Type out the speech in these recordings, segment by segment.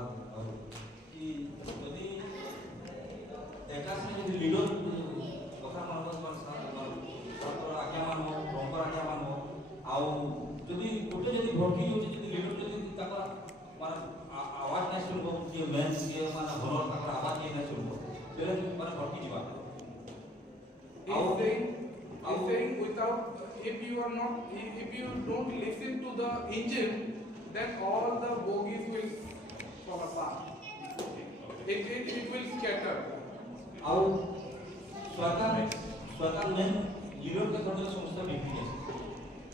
कि यदि एकास में यदि लीडर कथा आज्ञा मान हो परंपरा आज्ञा मान हो आउ यदि गोटे यदि भटकी हो लीडर यदि मान आवाज नहीं सुनबो कि मेन के मान हनर ताकर आवाज नहीं सुनबो तेरे मान भटकी जीवा is saying without if you don't listen to the engine, then all the bogies will fall apart. It will scatter. और स्वतः में लीडर का थोड़ा समस्या बिगड़ी है.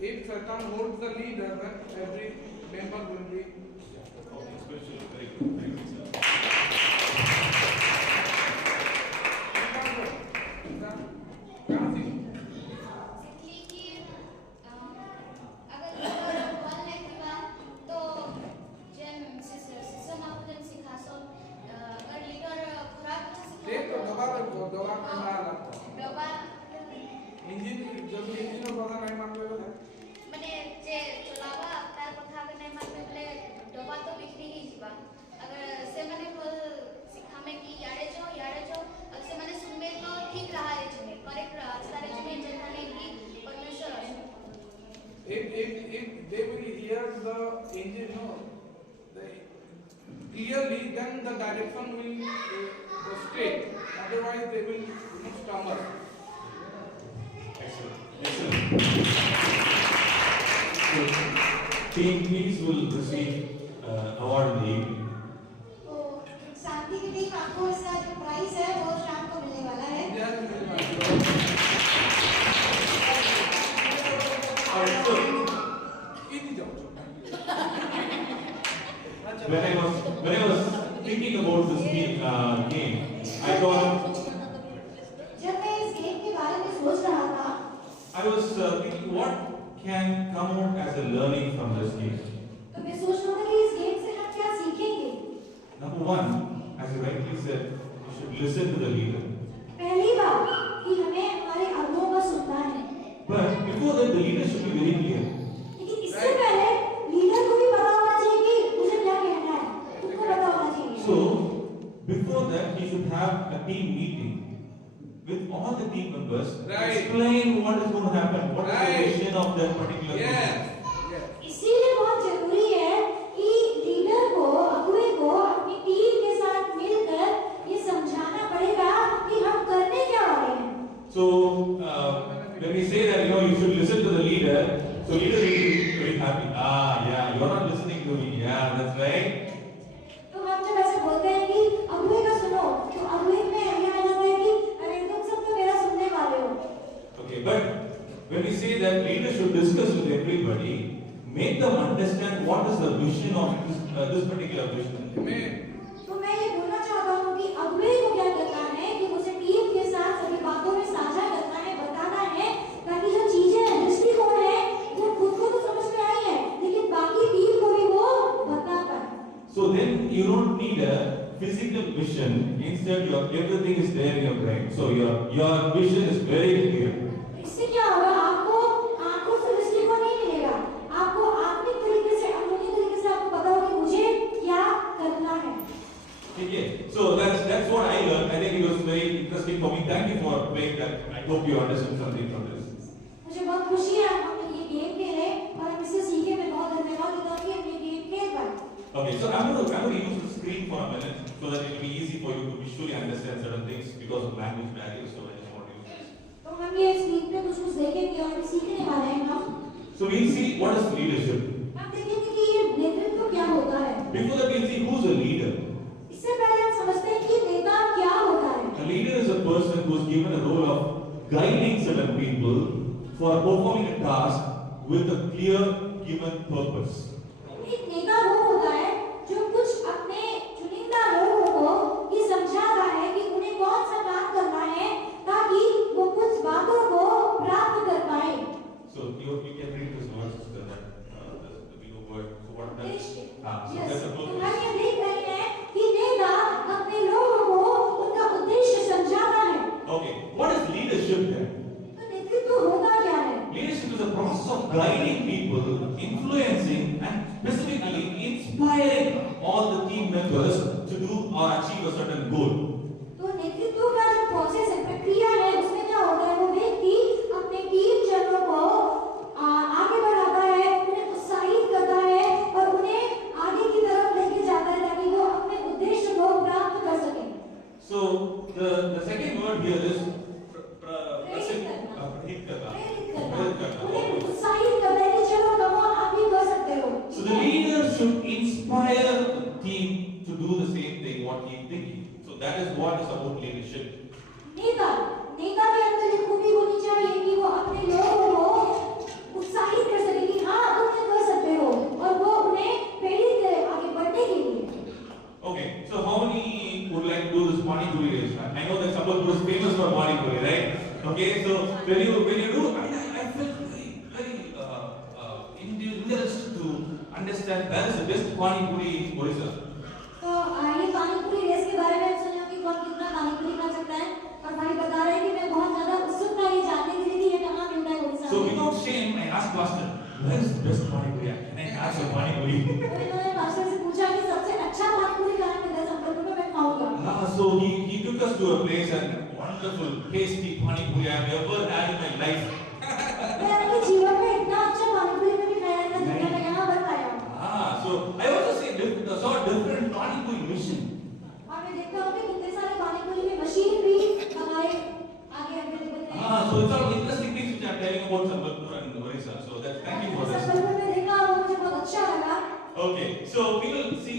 If Satan holds the leader, then every member will be spiritual. Very good. Thank you, sir. Engine जब engine बगा नहीं मान लेबे माने जे चलावा तार कथा के नहीं मान लेबे डबा तो बिखरी ही जीवा अगर से माने बोल सिखा में कि यारे जो अगर से माने सुनबे तो ठीक रहा है जुमे करेक्ट रहा सारे जुमे जन्ने की परमेश्वर if they will hear the engine clearly, then the direction will go straight, otherwise they will stumble. Excellent. So, team please will receive award in the evening. तो शांति की टीम आपको इसका जो प्राइस है वो शाम को मिलने वाला है When I was thinking about this game, I thought जब मैं इस गेम के बारे में सोच रहा था I was thinking what can come out as a learning from this game. तो मैं सोच रहा था कि इस गेम से हम क्या सीखेंगे Number one, as you rightly said, you should listen to the leader. पहली बात कि हमें हमारे अगुओं को सुनना है But before that, the leader should be very clear. लेकिन इससे पहले लीडर को भी पता होना चाहिए कि मुझे क्या कहना है उसको पता होना चाहिए So, before that, he should have a team meeting with all the team members. Right. Explain what is going to happen, what is the vision of that particular Yes. इसीलिए बहुत जरूरी है कि लीडर को अगुए को अपनी टीम के साथ मिलकर ये समझाना पड़ेगा कि हम करने क्या वाले हैं So, when we say that, you should listen to the leader, so leader will be very happy. Yeah, you are not listening to me. Yeah, that's right. तो हम जब ऐसे बोलते हैं कि अगुए का सुनो तो अगुए में ये आ जाता है कि अरे तुम सब तो मेरा सुनने वाले हो Okay, but when we say that leader should discuss with everybody, make them understand what is the vision of this particular vision. Amen. तो मैं ये बोलना चाहता हूँ कि अगुए को क्या करना है कि मुझे टीम के साथ सभी बातों में साझा करना है बताना है ताकि जो चीजें हैं दृष्टिकोण है वो खुद को तो समझ में आई है लेकिन बाकी टीम को भी वो बता पाए So then you don't need a physical vision. Instead, everything is there in your brain. So your vision is very clear. इससे क्या होगा आपको आंखों से दृष्टिकोण नहीं मिलेगा आपको आत्मिक तरीके से अंदरूनी तरीके से आपको पता होगा कि मुझे क्या करना है Okay, so that's what I learned. I think it was very interesting for me. Thank you for playing that. I hope you understood something from this. मुझे बहुत खुशी है हमने ये गेम खेले और हम इससे सीखे मैं बहुत धन्यवाद देता हूँ कि हम ये गेम खेल पाए Okay, so I'm going to use the screen for a minute so that it will be easy for you to visually understand certain things because of language barriers. So I just want to use this. तो हम ये screen पे कुछ देखेंगे और सीखने वाले हैं हम So we'll see what is leadership. हम देखेंगे कि ये नेतृत्व क्या होता है Before that, we'll see who's a leader. इससे पहले हम समझते हैं कि नेता क्या होता है A leader is a person who is given a role of guiding certain people for performing a task with a clear given purpose. एक नेता वो होता है जो कुछ अपने चुनिंदा लोगों को ये समझाता है कि उन्हें कौन सा काम करना है ताकि वो कुछ बातों को प्राप्त कर पाए So you can read this verse, the below word. So what does? So Yes. that's a तो purpose. हम ये देख रहे हैं कि नेता अपने लोगों को उनका उद्देश्य समझाता है Okay, what is leadership then? तो नेतृत्व होता क्या है Leadership is a process of guiding people, influencing and to do or achieve a certain goal. तो नेतृत्व का जो प्रोसेस है, प्रक्रिया है, उसमें क्या होता है? वो व्यक्ति अपने टीम जनों को आगे बढ़ाता है, उन्हें उत्साहित करता है और उन्हें आगे की तरफ लेके जाता है ताकि वो अपने उद्देश्य को प्राप्त कर सकें। So the second word here is प्रेरित करना। प्रेरित करना। प्रेरित प्रेरित करना। करना। उन्हें उत्साहित करना है कि चलो कम ऑन, आप भी कर सकते हो। So the leader should inspire the team to do the same thing what he is thinking. So that is what is about leadership. नेता के अंदर ये खूबी होनी चाहिए कि वो अपने लोगों को उत्साहित कर सके कि हाँ तुम ये कर सकते हो और वो उन्हें प्रेरित करे आगे बढ़ने के लिए। Okay, so how many would like to do this Pani Puri race? I know that Sambalpur is famous for Pani Puri, right? Okay, so when you do, I feel very interested to understand where is the best Pani Puri in Orissa. तो ये पानी पूरी race के बारे में सुना कि कौन कितना पानी पूरी खा सकता है और भाई बता रहे हैं कि मैं बहुत ज्यादा उत्सुक था ये जानने के लिए कि ये कहाँ मिलता है उड़ीसा So में। without shame, I asked Pastor, where is the best Pani Puri? Can I ask for Pani Puri? तो इन्होंने मास्टर से पूछा कि सबसे अच्छा पानी पूरी कहाँ मिलता है संबलपुर में, मैं खाऊंगा। So he took us to a place and wonderful, tasty Pani Puri I have ever had in my life. मैं अपने जीवन में इतना अच्छा पानी पूरी मैंने खाया है ना, दुनिया में यहाँ पर खाया हूँ। So I also saw different Pani Puri mission. और मैं देखता हूँ कि कितने सारे पानी पूरी में मशीन भी हमारे आगे अवेलेबल है। So it's all interesting things which I'm telling about Sambalpur and Orissa. So thank you for this. Sambalpur में देखा और मुझे बहुत अच्छा लगा। Okay, so we will see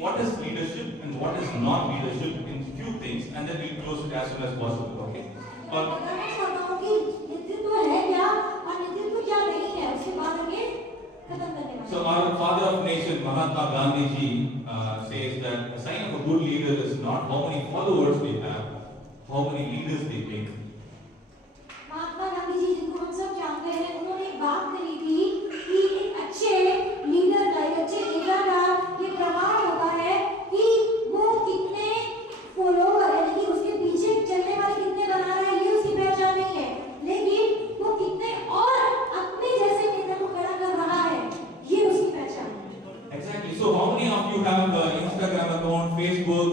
what is leadership and what is not leadership in few things, and then we'll close it as soon as possible. Okay. मैं बताना चाहता हूँ कि नेतृत्व है क्या और नेतृत्व क्या नहीं है, उसके बाद आगे खत्म करने वाला। So our father of nation Mahatma Gandhi ji says that a sign of a good leader is not how many followers they have, how many leaders they make. Mahatma Gandhi ji जिनको हम सब जानते हैं, उन्होंने एक बात कही थी कि एक अच्छे लीडर का, एक अच्छे नेता का ये प्रमाण होता है कि वो कितने फॉलोवर है, लेकिन उसके पीछे चलने वाले कितने बना रहा है ये उसकी पहचान नहीं है, लेकिन वो कितने और अपने जैसे नेता को खड़ा कर रहा है ये उसकी पहचान है। Exactly. So how many of you have Instagram account, Facebook?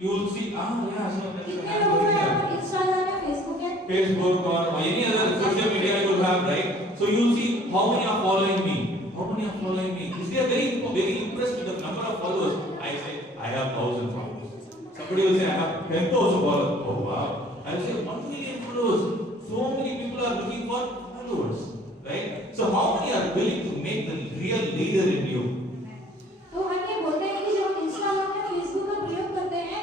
You will see. Yeah. So कितने लोगों का इंस्टाग्राम या फेसबुक है? Facebook or any other social media you will have, right? So you will see how many are following me. How many are following me? Is they very impressed with the number of followers? I say I have 1,000 followers. Somebody will say I have 10,000 followers. Oh wow! I will say 1 million followers. So many people are looking for followers, right? So how many are willing to make the real leader in you? तो हम ये बोलते हैं कि जब हम Instagram या Facebook का प्रयोग करते हैं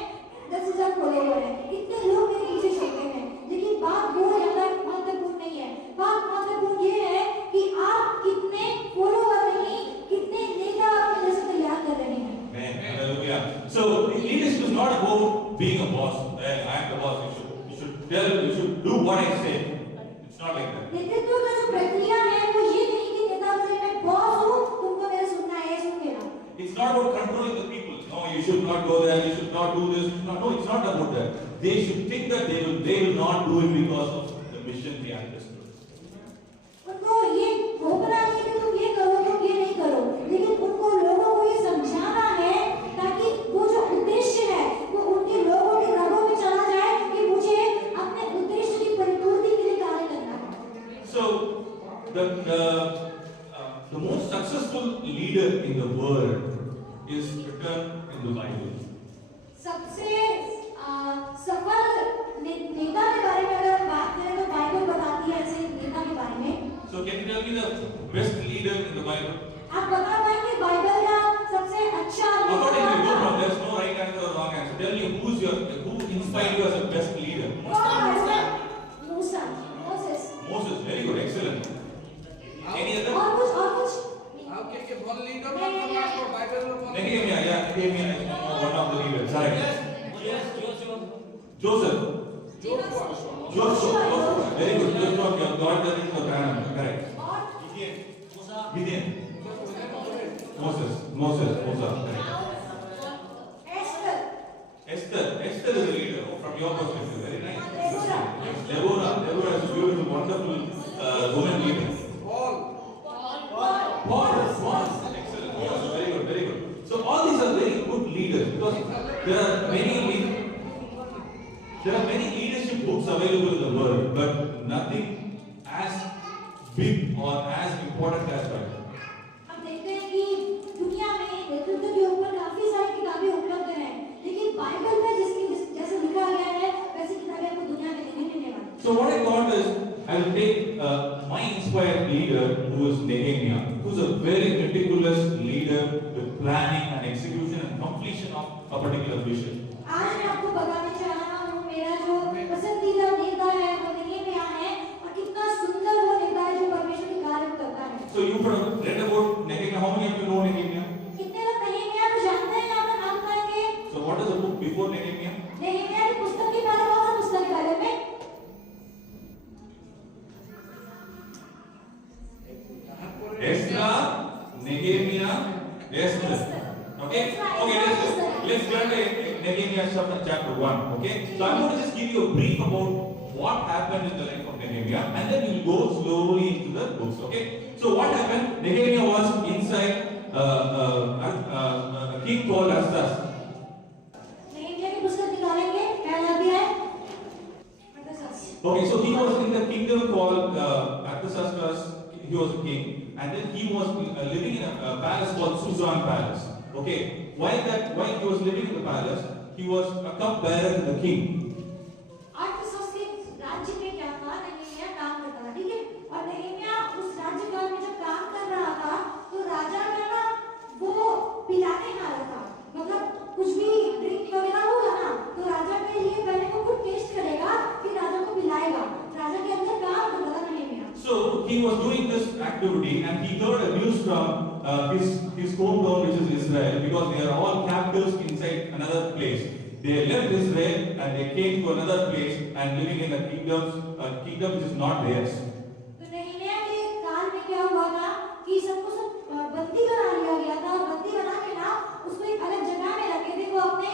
10,000 फॉलोवर है, इतने लोग मेरे पीछे चलते हैं, लेकिन बात वो ज्यादा महत्वपूर्ण नहीं है। बात महत्वपूर्ण ये है कि आप कितने फॉलोवर नहीं, कितने नेता अपने जैसे तैयार कर रहे हैं। Amen. Hallelujah. So leadership is not about being a boss. I am the boss. You should do what I say. It's not like that. नेतृत्व का जो प्रक्रिया है वो ये नहीं कि नेता बोले मैं बॉस हूँ, तुमको मेरा सुनना है, सुन लेना। It's not about controlling the people. No, you should not go there. You should not do this. No, it's not about that. They should think that they will not do it because of the mission they understood. उनको ये थोपना नहीं कि तुम ये करो, तुम ये नहीं करो, लेकिन उनको लोगों को ये समझाना है ताकि वो जो उद्देश्य है वो उनके लोगों के घरों में चला जाए कि मुझे अपने उद्देश्य की परिपूर्ति के लिए कार्य करना है। So the most successful leader in the world is written in the Bible. सबसे सफल नेता के बारे में अगर हम बात करें तो बाइबल बताती है ऐसे नेता के बारे में। So can you tell me the best leader in the Bible? आप बता पाएंगे बाइबल का सबसे अच्छा According to you, no, there's no right answer or wrong answer. Tell me who inspired you as a best leader? Musa, Moses. Moses, very good, excellent. Any other? और कुछ आपके के फॉल लीडर मत करना आपको बाइबल में follow Nehemiah is one of the leaders. Correct. Joseph. Joshua. Very good. Joshua, you have got the name of Ghana. Correct. Gideon. Moses. Correct. Esther is a leader from your perspective. Very nice. Deborah is a beautiful, wonderful woman leader. Paul. Excellent. Very good. So all these are very good leaders. because there are many leadership books available in the world, but nothing as big or as important as Bible. हम देखते हैं कि दुनिया में नेतृत्व के ऊपर काफी सारी किताबें उपलब्ध हैं, लेकिन बाइबल में जैसे लिखा गया है वैसी किताबें आपको दुनिया में नहीं मिलने वाली। So what I thought is, I will take my inspired leader, who is Nehemiah, who is a very meticulous leader with planning and execution and completion of a particular vision. आज मैं आपको बताने जा रहा हूँ मेरा जो पसंदीदा नेता है वो नेहेमिया है, और कितना सुंदर वो नेता है जो परमेश्वर के कार्य करता है। So you read about Nehemiah. How many of you know Nehemiah? कितने लोग नेहेमिया को जानते हैं? यहाँ पर नाम करेंगे। So what is the book before Nehemiah? नेहेमिया की पुस्तक के बारे में कौन सा पुस्तक के बारे में? Ezra, Nehemiah, Esther. Okay? Okay, let's get to Nehemiah chapter 1. Okay? So I'm going to just give you a brief about what happened in the life of Nehemiah, and then we'll go slowly into the books. Okay? So what happened? Nehemiah was inside a king called Astas. नेहेमिया की पुस्तक निकालेंगे, पहला अध्याय। Okay, so he was in the kingdom called Artaxerxes. He was a king, and then he was living in a palace called Susan Palace. Okay, while he was living in the palace, he was a cupbearer to the king. अरसोस के राज्य में क्या था? नेहेमिया काम करता था, ठीक है? और नेहेमिया उस राज्यकाल में जब काम कर रहा था, तो राजा का ना वो पिलाने वाला था, मतलब कुछ भी ड्रिंक वगैरह होगा ना, तो राजा के लिए पहले वो खुद टेस्ट करेगा, फिर राजा को पिलाएगा। राजा के अंदर काम करता था नेहेमिया। So he was doing this activity, and he heard a news from his hometown, which is Israel, because they are all captives inside another place. They left Israel and they came to another place and living in a kingdom which is not theirs. तो नेहेमिया के काल में क्या हुआ था कि सबको सब बंदी बना लिया गया था, और बंदी बना के ना उसको एक अलग जगह में रखे थे। वो अपने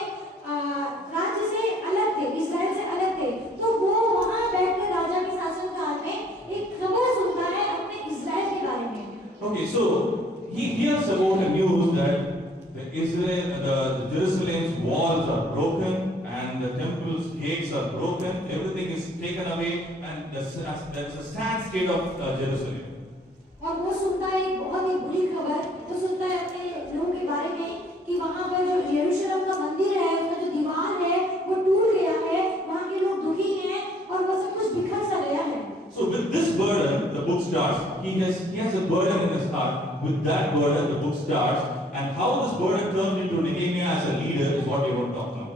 राज्य से अलग थे, इस्राएल से अलग थे। तो वो वहां बैठकर राजा के शासनकाल में एक खबर सुनता है अपने इस्राएल के बारे में। Okay, so he hears about the news that the Jerusalem's walls are broken and the temple's gates are broken. Everything is taken away, and there's a sad state of Jerusalem. और वो सुनता है एक बहुत ही बुरी खबर। वो सुनता है अपने लोगों के बारे में कि वहां पर जो यरूशलेम का मंदिर है, उसका जो दीवार है वो टूट गया है, वहां के लोग दुखी हैं और वो सब कुछ बिखर सा गया है। So with this burden, the book starts. He has a burden in his heart. With that burden, the book starts. And how this burden turned into Nehemiah as a leader is what we want to talk now.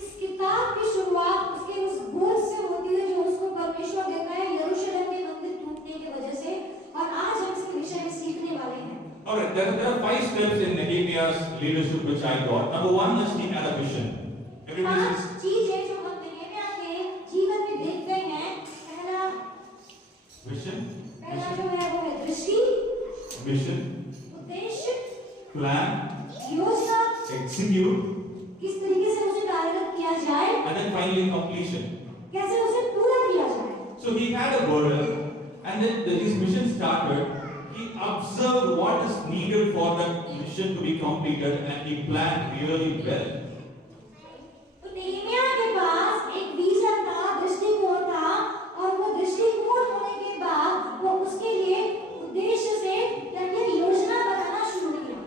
इस किताब की शुरुआत उसके उस बोझ से होती है जो उसको परमेश्वर देता है यरूशलेम के मंदिर टूटने की वजह से, और आज हम इसके विषय में सीखने वाले हैं। Alright, there are 5 steps in Nehemiah's leadership which I got. Number 1 is he had a vision. Everybody 5 says, चीजें जो हम नेहेमिया के जीवन में देखते हैं। vision, पहला जो है वो है दृष्टि, उद्देश्य, plan, योजना, execute, किस तरीके से उसे कार्यरत किया जाए, and then finally completion. कैसे उसे पूरा किया जाए। So he had a burden, and then his mission started. He observed what is needed for that mission to be completed, and he planned really well. तो नेहेमिया के पास एक विजन था, दृष्टिकोण था, और वो दृष्टिकोण होने के बाद वो उसके लिए उद्देश्य से एक योजना बनाना शुरू किया।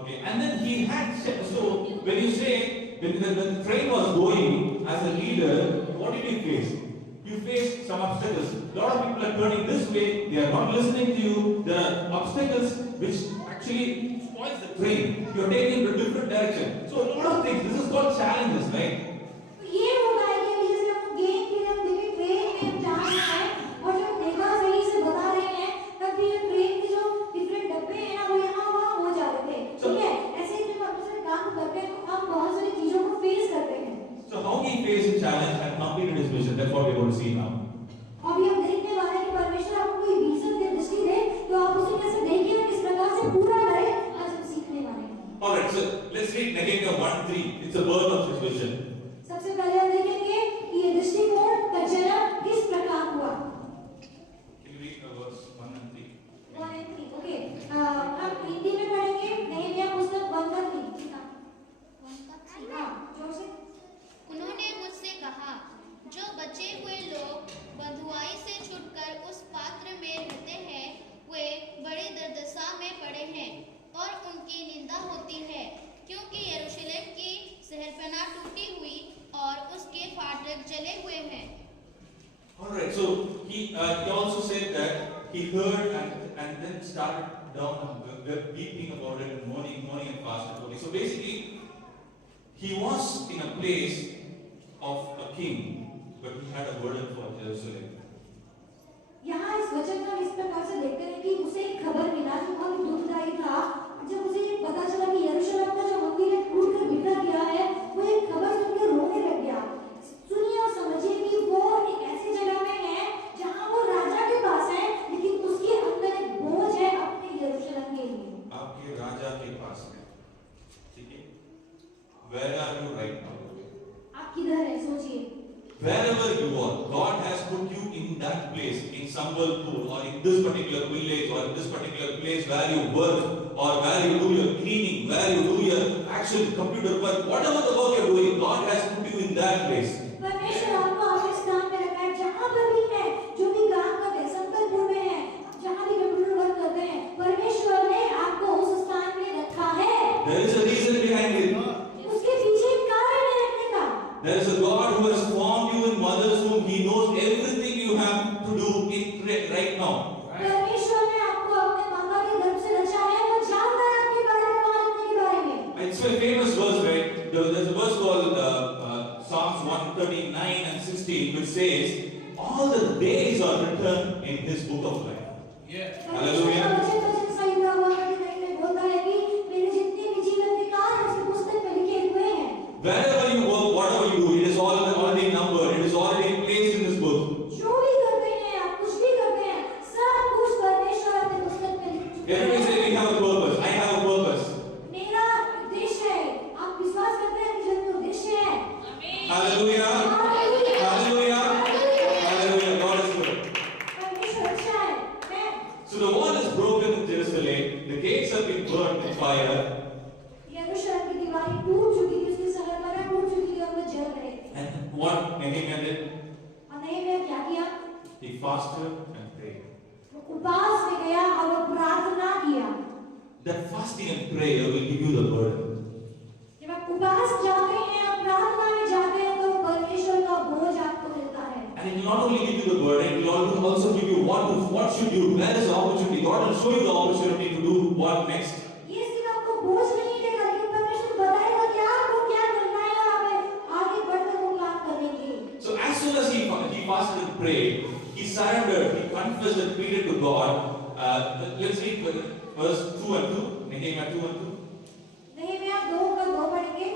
Okay, and then he had so when you say when the train was going as a leader, what did you face? You face some obstacles. A lot of people are turning this way, they are not listening to you. There are obstacles which actually spoils the train. You are taking it to a different direction. So a lot of things. This is called challenges, right? तो ये होता है कि जैसे हम game खेल हम देखे ट्रेन में हम जा रहे हैं और जब देखा सही से बता रहे हैं तब भी ये ट्रेन के जो डिफरेंट डब्बे हैं ना वो यहाँ वहाँ हो जा रहे थे, ठीक है? ऐसे ही जब हम अपने काम करते हैं तो हम बहुत सारी चीजों को फेस करते हैं। So how he faced the challenge and completed his mission. That's what we're going to see now. अभी हम देखने वाले हैं कि परमेश्वर आपको कोई विजन दे, दृष्टि दे, तो आप उसे कैसे देखिए और किस प्रकार से पूरा करें, आज हम सीखने वाले हैं। Alright, so let's read Nehemiah 1:3. It's a birth of his vision. सबसे पहले हम देखेंगे कि ये दृष्टिकोण का जन्म किस प्रकार हुआ। Can you read verse 1 and 3? 1 and 3, okay. हम हिंदी में पढ़ेंगे नेहेमिया पुस्तक 1 का 3। he heard and then started down weeping about it and mourning and fasting. So basically, he was in a place of a king, but he had a burden for Jerusalem. यहाँ इस वचन का इस प्रकार से देखते हैं कि उसे एक खबर मिला जो बहुत दुखदायी था। जब उसे ये पता चला कि यरूशलेम का जो मंदिर है टूट कर बिखर गया है, वो एक खबर सुनकर रोने लग गया। सुनिए और समझिए कि वो एक ऐसी जगह में है जहाँ वो राजा के पास है, लेकिन उसके अंदर एक बोझ है अपने यरूशलेम के लिए। आपके राजा के पास है, ठीक है? Where are you right now? आप किधर हैं सोचिए। Wherever you are, God has put you in that place, in Sambalpur, or in this particular village, or in this particular place where you work, or where you do your cleaning, where you do your actual computer work, whatever the work you're doing, God has put you in that place. परमेश्वर आपको अपने स्थान पे रखा है, जहाँ पर भी है, जो भी काम करते हैं, संबलपुर में है, जहाँ भी कंप्यूटर वर्क करते हैं, परमेश्वर ने आपको उस स्थान पे रखा है। There is a reason behind it. उसके पीछे एक कारण है रखने का। There is a God who has formed you in mother's womb. He knows everything you have to do right now. परमेश्वर ने आपको अपने माता के गर्भ से रचा है, वो जानता है आपके बारे में, वहाँ रखने के बारे में। It's a famous verse, right? There's a verse called Psalms 139 and 16, which says, all the days are written in His book of life. Yes. Hallelujah. वचन संहिता 139 में बोलता है कि मेरे जितने भी जीवन के काल हैं, उसकी पुस्तक में लिखे हुए हैं। Wherever you work, whatever you do, it is all already numbered. It is already placed in this book. जो भी करते हैं, आप कुछ भी करते हैं, सब कुछ परमेश्वर अपनी पुस्तक में लिख चुके हैं। Everybody say we have a purpose. I have a purpose. मेरा उद्देश्य है, आप विश्वास करते हैं कि जो उद्देश्य है। Hallelujah. Hallelujah. Hallelujah. God is good. परमेश्वर अच्छा है। So the wall is broken in Jerusalem. The gates have been burned with fire. यरूशलेम की दीवारें टूट चुकी थी, उसकी सगरपरा टूट चुकी थी और वो जल रहे थे। And what Nehemiah did? और नehemiah क्या किया? He fasted and prayed. वो उपास में गया और वो प्रार्थना किया। That fasting and prayer will give you the burden. जब आप उपास जाते हैं और प्रार्थना में जाते हैं तो परमेश्वर का बोझ आपको मिलता है। And it will not only give you the burden, it will also give you what should you do, where is the opportunity. God will show you the opportunity to do what next. ये सिर्फ आपको बोझ नहीं देगा, लेकिन परमेश्वर बताएगा कि आपको क्या करना है और आप आगे बढ़कर वो काम करेंगे। So as soon as he fasted and prayed, he surrendered, he confessed and pleaded to God. Let's read verse 2 and 2, Nehemiah 2 and 2. नehemiah 2:2 पढ़ेंगे।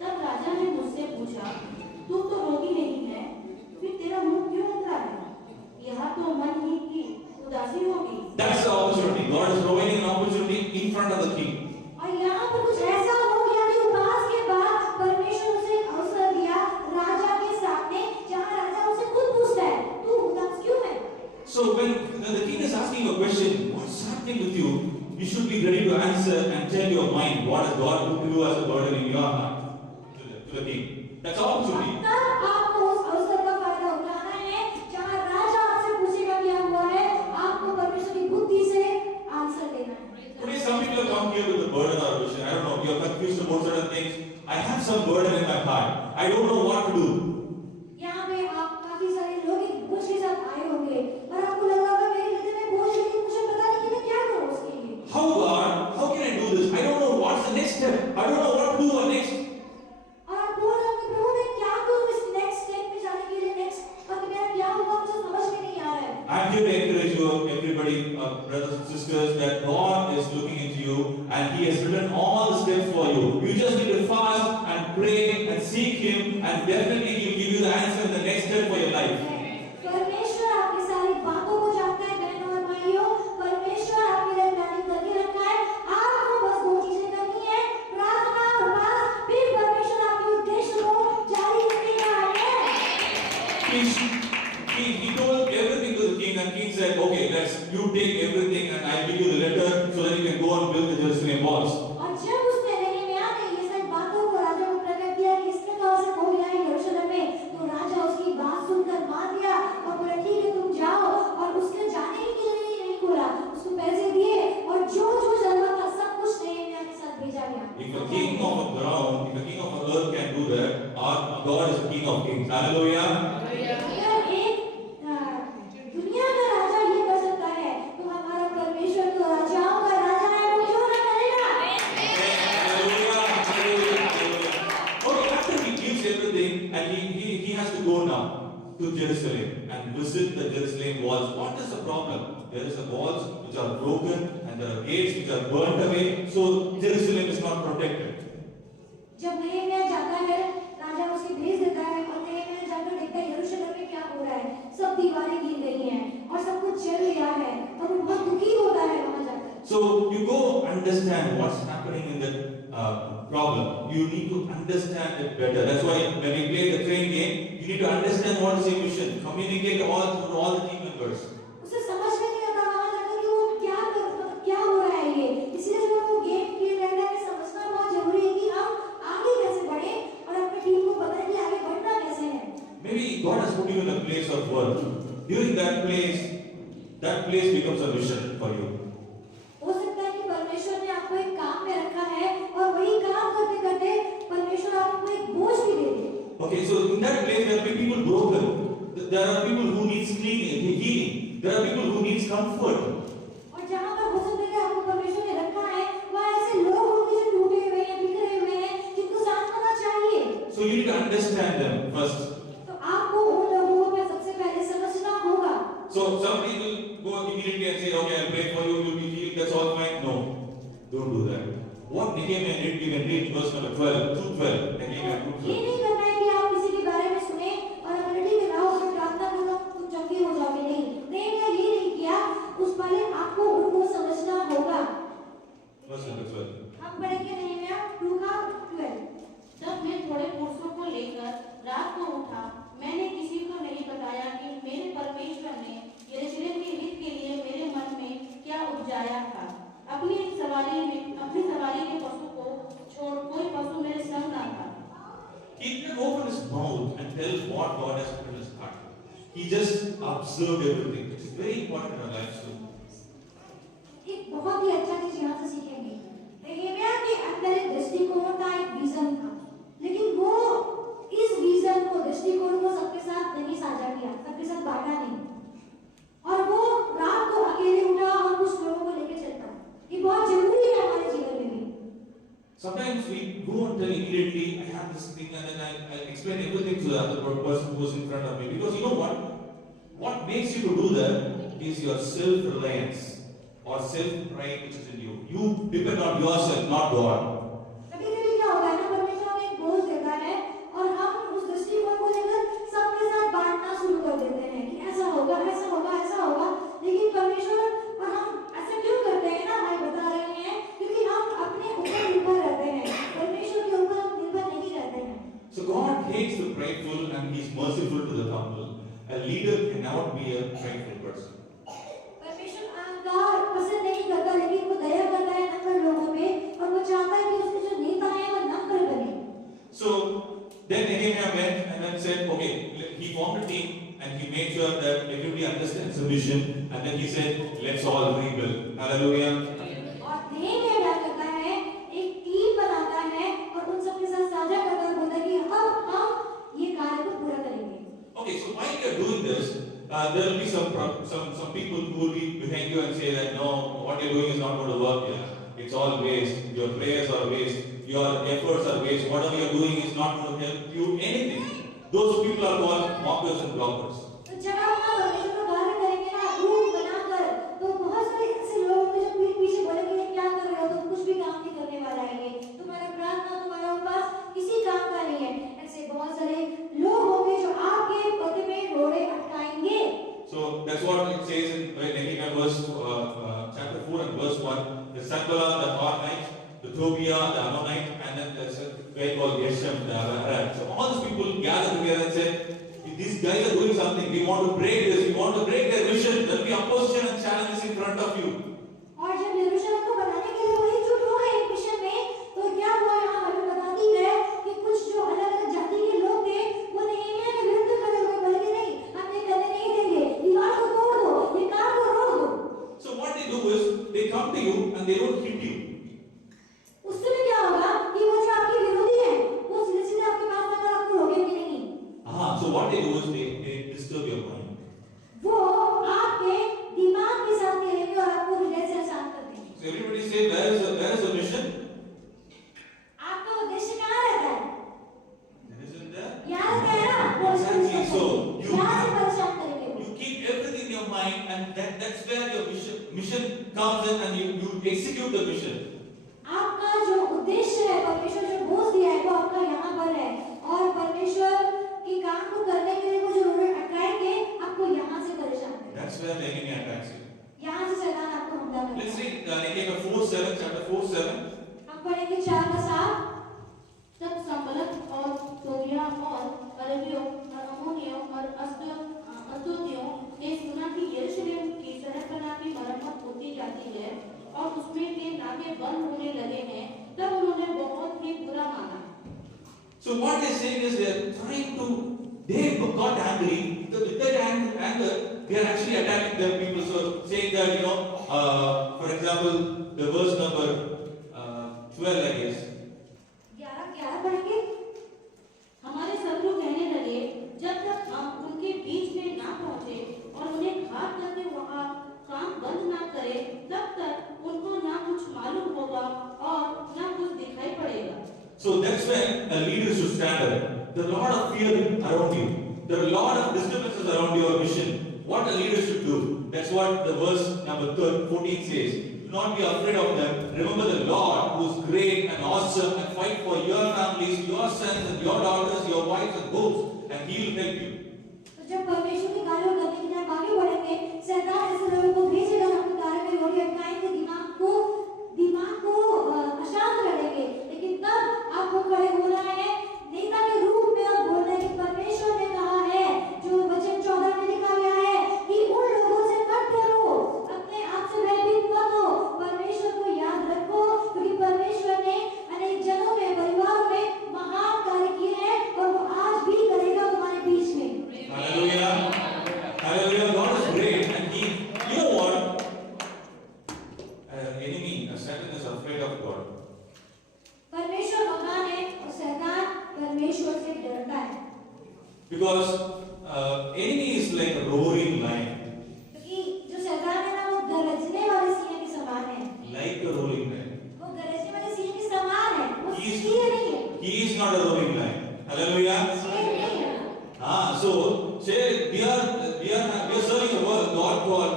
तब राजा ने मुझसे पूछा, तू तो रोगी नहीं है, फिर तेरा मुंह क्यों उतरा है? यहाँ तो मन ही की उदासी होगी। That's the opportunity. God is providing an opportunity in front of the king. और यहाँ पर कुछ ऐसा हो गया कि उपास के बाद परमेश्वर उसे एक अवसर दिया राजा के सामने, जहाँ राजा उसे खुद पूछता है, तू उदास क्यों है? So when the king is asking you a question, what's happening with you? You should be ready to answer and tell your mind what has God put to you as a burden in your heart to the king. That's the opportunity. तब आपको उस अवसर का फायदा उठाना है, जहाँ राजा आपसे पूछेगा क्या हुआ है, आपको परमेश्वर की बुद्धि से आंसर देना है। Today some people have come here with a burden or a vision. I don't know, you are confused about certain things. I have some burden in my heart. I don't know what to do. यहाँ पे आप काफी सारे लोग एक बोझ के साथ आए होंगे और आपको लग रहा होगा मेरे हृदय में बोझ है, लेकिन मुझे पता नहीं कि मैं क्या करूँ उसके लिए। How God? How can I do this? I don't know what's the next step. I don't know what to do next. और आप बोल रहे होंगे प्रभु मैं क्या करूँ इस नेक्स्ट स्टेप पे जाने के लिए, नेक्स्ट और मेरा क्या होगा मुझे समझ में नहीं आ रहा है। I'm here to encourage you, everybody, brothers and sisters, that God is looking into you and He has written all the steps for you. You just need to fast and pray and seek Him, and definitely He will give you the answer in the next step for your life. परमेश्वर आपकी सारी बातों को जानता है बहनों और भाइयों, परमेश्वर आपके लिए प्लानिंग करके रखा है। आपको बस दो चीजें करनी है, प्रार्थना और उपास, फिर परमेश्वर आपके उद्देश्य को जारी रखेगा। He told everything to the king, and king said, okay, you take everything and I'll give you the letter so that you can go and build the Jerusalem walls. और जब उसने नehemiah ने ये सब बातों को राजा को प्रकट किया कि इस प्रकार से हो गया है यरूशलेम में, तो राजा उसकी बात सुनकर मान गया और बोला ठीक है तुम जाओ, और उसके जाने के लिए नहीं बोला, उसको पैसे दिए और जो जरूरत था सब कुछ nehemiah के साथ भेजा गया। If a king of a ground, if a king of a earth can do that, our God is a king of kings. Hallelujah. अगर एक दुनिया to Jerusalem and visit the Jerusalem walls. What is the problem? There is a walls which are broken and there are gates which are burnt away. So Jerusalem is not protected. जब नehemiah जाता है, राजा उसे भेज देता है और नehemiah जाकर देखता है यरूशलेम में क्या हो रहा है। सब दीवारें गिर गई हैं और सब कुछ जल गया है और वो बहुत दुखी होता है वहां जाकर। So you go understand what's happening in that problem. You need to understand it better. That's why when we play the train game, you need to understand what is your mission. Communicate all through all the team members. उसे समझ में नहीं आता वहां जाकर कि वो क्या हो रहा है ये। इसलिए जो वो गेम खेल रहा है समझना बहुत जरूरी है कि हम आगे कैसे बढ़े और अपनी टीम को पता है कि आगे बढ़ना कैसे है। Maybe God has put you in a place of work. During that place becomes a mission for you. हो सकता है कि परमेश्वर ने आपको एक काम में रखा है और वही काम करते करते परमेश्वर आपको एक बोझ भी दे दे। Okay, so in that place there will be people broken. There are people who needs healing. There are people who needs comfort. और जहाँ पर हो सकता है कि आपको परमेश्वर ने रखा है, वहाँ ऐसे लोग होंगे जो टूटे हुए हैं, बिखरे हुए हैं, जिनको सांत्वना चाहिए। So you need to understand them first. तो आपको उन लोगों को सबसे पहले समझना होगा। So some people go immediately and say, okay, I'll pray for you, you'll be healed, that's all fine. No, don't do that. What Nehemiah did, you can read verse number 12, 2:12. Nehemiah ये 2:12. नहीं करना है कि आप किसी के बारे में सुने और अपने ठीक है और प्रार्थना करो तुम चंगे हो जाओगे। नहीं ये नहीं किया। उस पहले आपको उनको समझना होगा। Verse number 12. हम पढ़ेंगे नehemiah 2:12। जब मैं थोड़े पुरुषों को लेकर रात को उठा, मैंने किसी को नहीं बताया कि मेरे परमेश्वर ने यरूशलेम की रीत के लिए मेरे मन में क्या उपजाया था। अपनी सवारी के पशु को छोड़ कोई पशु मेरे संग न था। He didn't open his mouth and tell what God has put in his heart. He just observed everything. It's very important in our lives too. एक बहुत ही अच्छा चीज यहाँ से सीखेंगे। नehemiah के अंदर एक दृष्टिकोण था, एक विजन था, लेकिन वो इस विजन को दृष्टिकोण को सबके साथ नहीं साझा किया, सबके साथ बांटा नहीं और वो रात को अकेले उठा और कुछ लोगों को लेकर चलता। ये बहुत जरूरी है हमारे जीवन में भी। Sometimes we go and tell immediately, I have this thing, and then I explain everything to the other person who is in front of me. Because you know what? What makes you to do that is your self-reliance or self-pride which is in you. You depend on yourself, not God. कभी-कभी क्या होता है ना, परमेश्वर हमें एक बोझ देता है और हम उस दृष्टिकोण को लेकर सबके साथ बांटना शुरू कर देते हैं कि ऐसा होगा, ऐसा होगा, ऐसा होगा। लेकिन परमेश्वर और हम ऐसा क्यों करते हैं ना, भाई बता रहे हैं, क्योंकि हम अपने ऊपर निर्भर रहते हैं, परमेश्वर के ऊपर हम निर्भर नहीं रहते हैं। So God hates the prideful and He is merciful to the humble. A leader cannot be a prideful person. परमेश्वर अहंकार पसंद नहीं करता, लेकिन वो दया करता है नम्र लोगों पे और वो चाहता है कि उसके जो नेता हैं वो नम्र बने। So then Nehemiah went and then said, okay, he formed a team and he made sure that everybody understands the vision, and then he said, let's all rebuild. Hallelujah. और नehemiah क्या करता है, एक टीम बनाता है और उन सबके साथ साझा करता है, बोलता है कि अब हम ये कार्य को पूरा करेंगे। Okay, so while you are doing this, there will be some people who will be behind you and say that no, what you are doing is not going to work here. It's all waste. Your prayers are waste. Your efforts are waste. Whatever you are doing is not going to help you anything. Those people are called mockers and blockers. तो जब हम परमेश्वर का कार्य करेंगे ना, रूप बनाकर, तो बहुत सारे ऐसे लोग होंगे जो पीठ पीछे बोलेंगे क्या कर रहे हो, तुम कुछ भी काम नहीं करने वाला है, ये तुम्हारा प्रार्थना तुम्हारा उपवास किसी काम का नहीं है। ऐसे बहुत सारे लोग होंगे जो आपके पद में रोड़े अटकाएंगे। So that's what it says in Nehemiah chapter 4 and verse 1. The Sanballat, the Hornite, the Tobiah, the Ammonite, and then there's a guy called Geshem, the Arab. So all these people gathered together and said, these guys are doing something. We want to break this. We want to break their vision. There will be opposition and challenges in front of you. और जब यरूशलेम को बनाने के लिए वो एकजुट हो गए एक मिशन में, तो क्या हुआ यहाँ हमें बताती है कि कुछ जो अलग-अलग जाति के लोग थे, वो नehemiah के विरुद्ध खड़े हुए, बोले कि नहीं, हम ये करने नहीं देंगे, दीवार को तोड़ दो, ये काम को रोक दो। So what they do is they come to you and they don't hit you. उससे भी क्या होगा कि वो जो आपके विरोधी हैं, वो सीधे-सीधे आपके पास आकर आपको रोकेंगे नहीं। So what they do is they disturb your mind. वो आपके दिमाग के साथ खेलेंगे और आपको execute the mission. आपका जो उद्देश्य है, परमेश्वर जो बोझ दिया है वो आपका यहाँ पर है, और परमेश्वर के काम को करने के लिए वो जो रोड अटकाएंगे आपको यहाँ से परेशान करेंगे। That's where the enemy attacks you. यहाँ से शैतान आपको हमला Let's करेगा। read Nehemiah 4:7, chapter 4:7. हम पढ़ेंगे 4:7। तब संबलत और तोबिया और अरबियों और अम्मोनियों और अस्दोदियों ने सुना कि यरूशलेम की सड़क बना की मरम्मत होती जाती है और उसमें के नाके बंद होने लगे हैं, तब उन्होंने बहुत ही बुरा माना। So what they're saying is they're trying to, they got angry. With that anger, they are actually attacking their people. So saying that, for example, the verse number 12, I guess. 11 पढ़ेंगे। हमारे शत्रु कहने लगे, जब तक हम उनके बीच में ना पहुंचे और उन्हें घात करके वहां काम बंद ना करें, तब तक उनको ना कुछ मालूम होगा और ना कुछ दिखाई पड़ेगा। So that's when a leader should stand up. There are a lot of fear around you. There are a lot of disturbances around your mission. What a leader should do. That's what the verse number 14 says. Do not be afraid of them. Remember the Lord who is great and awesome, and fight for your families, your sons and your daughters, your wives and homes, and He will help you. तो जब परमेश्वर के कार्यों करने के लिए आप आगे बढ़ेंगे, शैतान ऐसे लोगों को भेजेगा आपके कार्य में रोक अटकाएंगे, दिमाग को अशांत रखेंगे, लेकिन तब आपको खड़े होना है नेता के रूप में और बोलना है कि परमेश्वर ने कहा है, जो वचन 14 में लिखा गया है कि उन लोगों से मत डरो, अपने आप से भयभीत मत हो, परमेश्वर को याद रखो, क्योंकि परमेश्वर ने अनेक जनों में, परिवारों में महान कार्य किए हैं और वो आज भी करेगा तुम्हारे बीच में। Hallelujah. Hallelujah. God is great, and He, you know what? Enemy, Satan is afraid of God. परमेश्वर महान है और शैतान परमेश्वर से डरता है, Because enemy is like a roaring lion. क्योंकि जो शैतान है ना वो गरजने वाले सिंह के समान है, Like a roaring lion. वो गरजने वाले सिंह के समान है, वो He is, सिंह नहीं है, he is not a roaring lion. Hallelujah. शेर नहीं है। So say we are serving a God called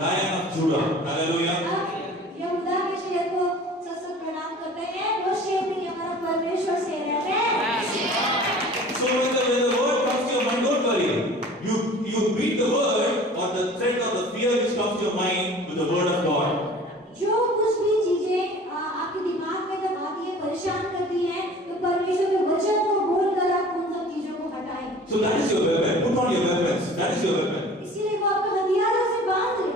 Lion of Judah. Hallelujah. अब यहूदा के शेर को सत्संग प्रणाम करते हैं, वो शेर नहीं, हमारा परमेश्वर शेर है। So when the word comes to your mind, don't worry. You beat the word or the threat or the fear which comes to your mind with the word of God. जो कुछ भी चीजें आपके दिमाग में जब आती है, परेशान करती हैं, तो परमेश्वर के वचन को बोलकर आप उन सब चीजों को हटाएं। So that is your weapon. Put on your weapons. That is your weapon. इसीलिए वो आपको हथियारों से बांध ले।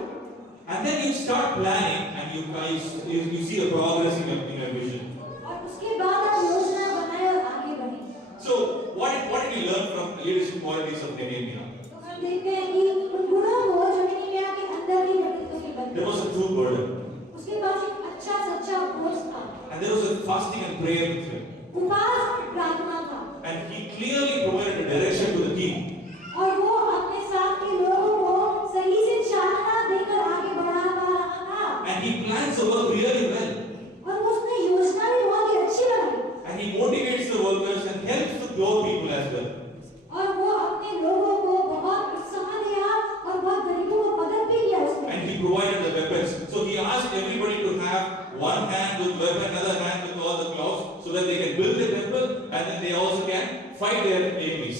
And then you start planning, and you see the progress in your vision. और उसके बाद आप योजना बनाएं और आगे बढ़ें। So what did you learn from the leadership qualities of Nehemiah? तो हम देखते हैं कि उन गुणों को जो नehemiah के अंदर भी व्यक्तित्व के बंधे। There was a true burden, उसके पास एक अच्छा सच्चा बोझ था, and there was a fasting and prayer with him. उपवास प्रार्थना था, And he clearly provided a direction to the king. और वो अपने साथ के लोगों को सही से चालना देकर आगे बढ़ा पा रहा था। And he plans the work really well. और उसने योजना भी बहुत ही अच्छी बनाई, And he motivates the workers and helps the poor people as well. और वो अपने लोगों को बहुत प्रोत्साहन दिया और बहुत गरीबों को मदद भी किया उसने। And he provided the weapons. So he asked everybody to have one hand with weapon, another hand with all the cloths, so that they can build the temple and then they also can fight their enemies.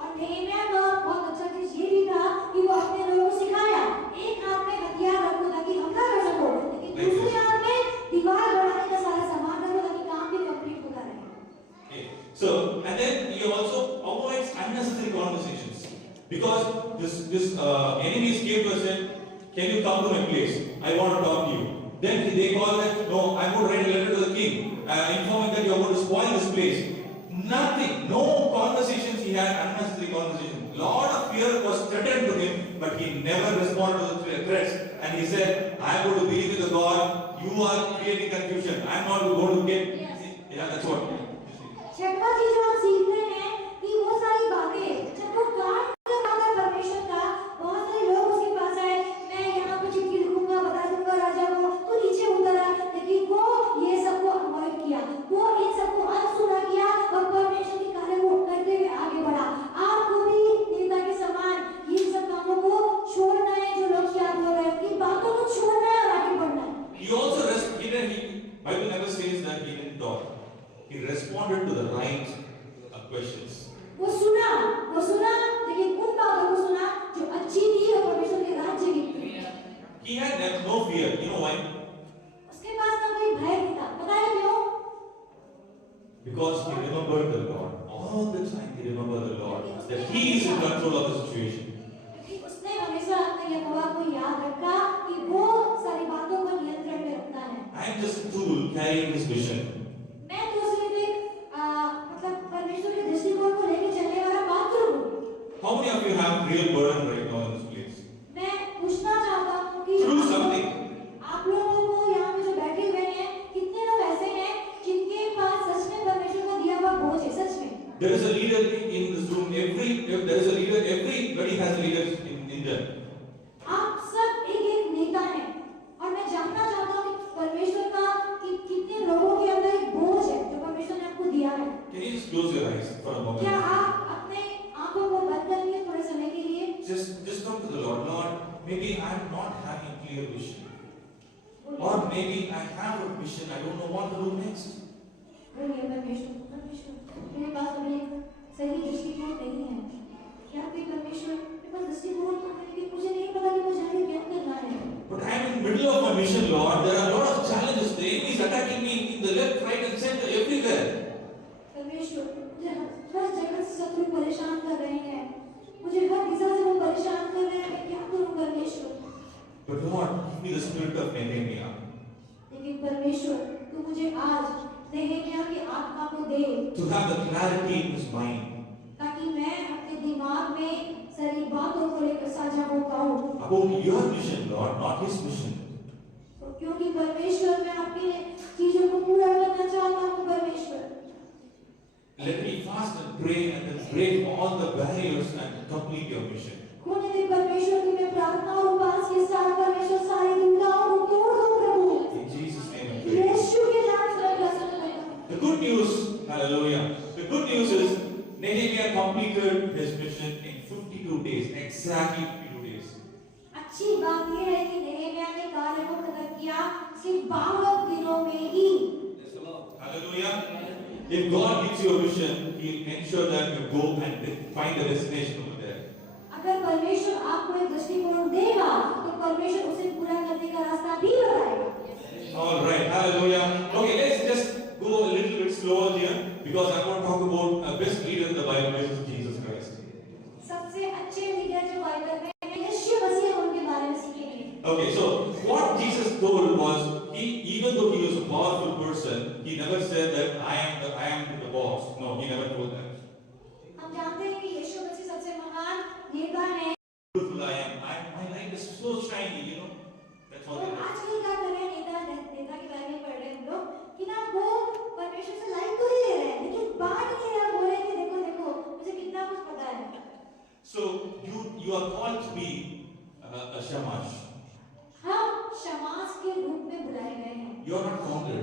और Nehemiah का बहुत अच्छा चीज ये भी था कि वो अपने लोगों को सिखाया, एक हाथ में हथियार रखो ताकि हमला कर सको, लेकिन दूसरे हाथ में दीवार बनाने का सारा सामान रखो ताकि काम भी कंप्लीट होता रहे। Okay. So, and then he also avoids unnecessary conversations. Because this enemies came to us and said, can you come to my place? I want to talk to you. Then they called that, no, I'm going to write a letter to the king, informing that you are going to spoil this place. Nothing, no conversations he had, unnecessary conversations. Lot of fear was threatened to him, but he never responded to the threats. And he said, I'm going to believe in the God, you are creating confusion. I'm not going to get, yeah, that's what. छठवां चीज हम सीखते हैं कि वो सारी बातें जब वो काम कर रहा था परमेश्वर का, बहुत सारे लोग उसके पास आए, मैं यहाँ पे चिट्ठी लिखूंगा, बता दूंगा राजा को, तो नीचे उतर आ, लेकिन वो ये सबको अवॉइड किया, वो इन सबको अनसुना किया और परमेश्वर के कार्य को करते हुए आगे बढ़ा। आपको भी नेता के समान इन सब कामों को छोड़ना है, जो लोग क्या बोल रहे हैं, उनकी बातों को छोड़ना है और आगे बढ़ना है। He also responded to the right questions. वो सुना लेकिन उन बातों को सुना जो अच्छी थी और परमेश्वर के राज्य की थी। He had no fear. You know why? उसके पास ना कोई भय नहीं था। पता है क्यों? Because he remembered the Lord. All the time he remembered the Lord. That he is in control of the situation. क्योंकि उसने हमेशा अपने यहोवा को याद रखा कि वो सारी बातों को नियंत्रण में रखता है। I am just a tool carrying his vision. मैं तो सिर्फ एक मतलब परमेश्वर के दृष्टिकोण को लेकर चलने वाला पात्र हूँ। How many of you have real burden right now in this place? मैं पूछना चाहता हूँ कि Through something. आप लोगों को यहाँ पे जो बैठे हुए हैं कितने लोग ऐसे हैं जिनके पास सच में परमेश्वर का दिया हुआ बोझ है सच में? There is a leader in this room. There is a leader. Everybody has a leader in them. आप सब एक नेता हैं और मैं जानना चाहता हूँ कि परमेश्वर का कितने लोगों के अंदर एक बोझ है जो परमेश्वर ने आपको दिया है। Can you just close your eyes for a moment? क्या आप अपने आंखों को बंद करेंगे थोड़े समय के लिए? Just come to the Lord. Lord, maybe I am not having clear vision. Or maybe I have a vision. I don't know what to do next. बोलिए परमेश्वर मेरे पास अभी एक सही दृष्टिकोण नहीं है। क्या कोई परमेश्वर मेरे पास दृष्टिकोण तो है लेकिन मुझे नहीं पता कि मुझे आगे क्या करना है। But I am in the middle of my mission, Lord. There are a lot of challenges. The enemy is attacking me in the left, right, and center, everywhere. परमेश्वर मुझे हर जगह से शत्रु परेशान कर रहे हैं। मुझे हर दिशा से वो परेशान कर रहे हैं। मैं क्या करूं परमेश्वर? But Lord, give me the spirit of Nehemiah. लेकिन परमेश्वर तू मुझे आज नehemiah की आत्मा को दे To have the clarity in his mind ताकि मैं अपने दिमाग में सारी बातों को लेकर साझा हो पाऊं। about your mission, Lord, not his mission. क्योंकि परमेश्वर मैं अपनी चीजों को पूरा करना चाहता हूँ परमेश्वर। Let me fast and pray and then break all the barriers and complete your mission. होने दे परमेश्वर की मैं प्रार्थना और उपवास के साथ परमेश्वर सारी दुविधाओं को तोड़ दो प्रभु। In Jesus' name I pray. यीशु के नाम से मैं प्रार्थना करता हूँ। The good news, hallelujah. The good news is Nehemiah completed his mission in 52 days, exactly 52 days. अच्छी बात यह है कि नehemiah ने कार्य को खत्म किया सिर्फ 52 दिनों में ही। Hallelujah. If God gives you a vision, He'll ensure that you go and find the destination over there. अगर परमेश्वर आपको एक दृष्टिकोण देगा तो परमेश्वर उसे पूरा करने का रास्ता भी बताएगा। All right, hallelujah. Okay, let's just go a little bit slower here because I want to talk about a best leader in the Bible, which is Jesus Christ. सबसे अच्छे लीडर जो बाइबल में है यीशु मसीह उनके बारे में सीखेंगे। Okay, so what Jesus told was, even though he was a powerful person, he never said that I am the boss. No, he never told that. हम जानते हैं कि यीशु मसीह सबसे महान नेता हैं। Beautiful I am. My light is so shiny, you know. That's all और it is. आजकल क्या कर रहे हैं नेता के बारे में पढ़ रहे हैं हम लोग कि ना वो परमेश्वर से लाइक तो ही ले रहे हैं लेकिन बात नहीं रहा बोल रहे हैं कि देखो मुझे कितना कुछ पता है। So you are called to be a shamash. हम शमास के रूप में बुलाए गए हैं। You are not counted.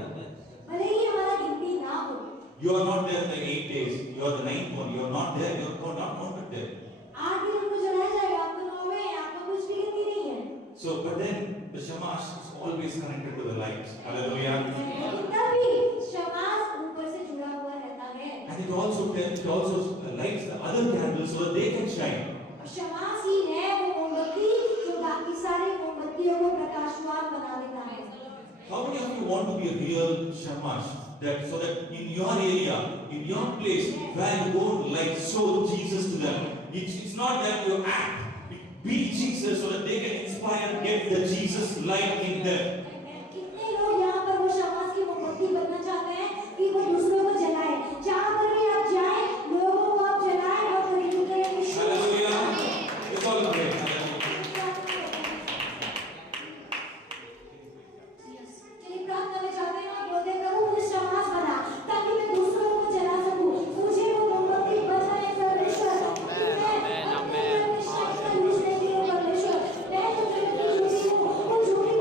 भले ही हमारा गिनती ना हो। You are not there in the 8 days. You are the 9th one. You are not there. You are not counted there. 8 दिन उनको जलाया जाएगा आपको 9 में आपको कुछ भी गिनती नहीं है। So, but then the shamash is always connected to the light. Hallelujah. लेकिन तभी शमास ऊपर से जुड़ा हुआ रहता है। And it also lights the other candles so that they can shine. और शमास ही है वो मोमबत्ती जो बाकी सारे मोमबत्तियों को प्रकाशवान बना देता है। How many of you want to be a real shamash? So that in your area, in your place, where you go like show Jesus to them. It's not that you act. Be Jesus so that they can inspire and get the Jesus light in them. कितने लोग यहाँ पर वो शमास की मोमबत्ती बनना चाहते हैं कि वो दूसरों को जलाए। जहाँ पर भी आप जाएं, लोगों को आप जलाएं और प्रेरित करें कि Hallelujah. It's all great. चलिए प्रार्थना में जाते हैं और बोलते हैं प्रभु मुझे शमास बना ताकि मैं दूसरों को जला सकूं। मुझे वो मोमबत्ती बनाए परमेश्वर। मैं अपने शक्ति का यूज नहीं करूं परमेश्वर। मैं तो झूठी हूँ वो झूठी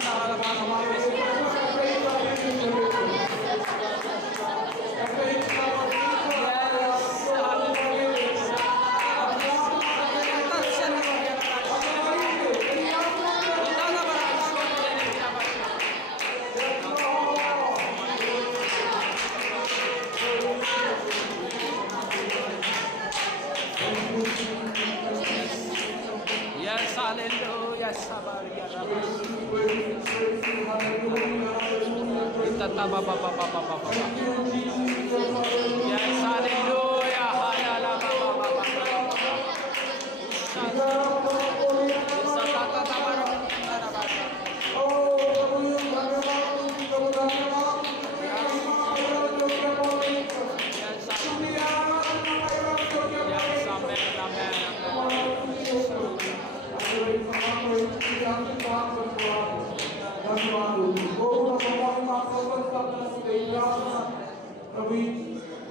Yes, hallelujah. Yes, hallelujah.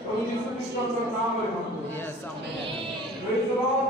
प्रभु यीशु कृष्ण का नाम है। Yes, amen. Praise the Lord.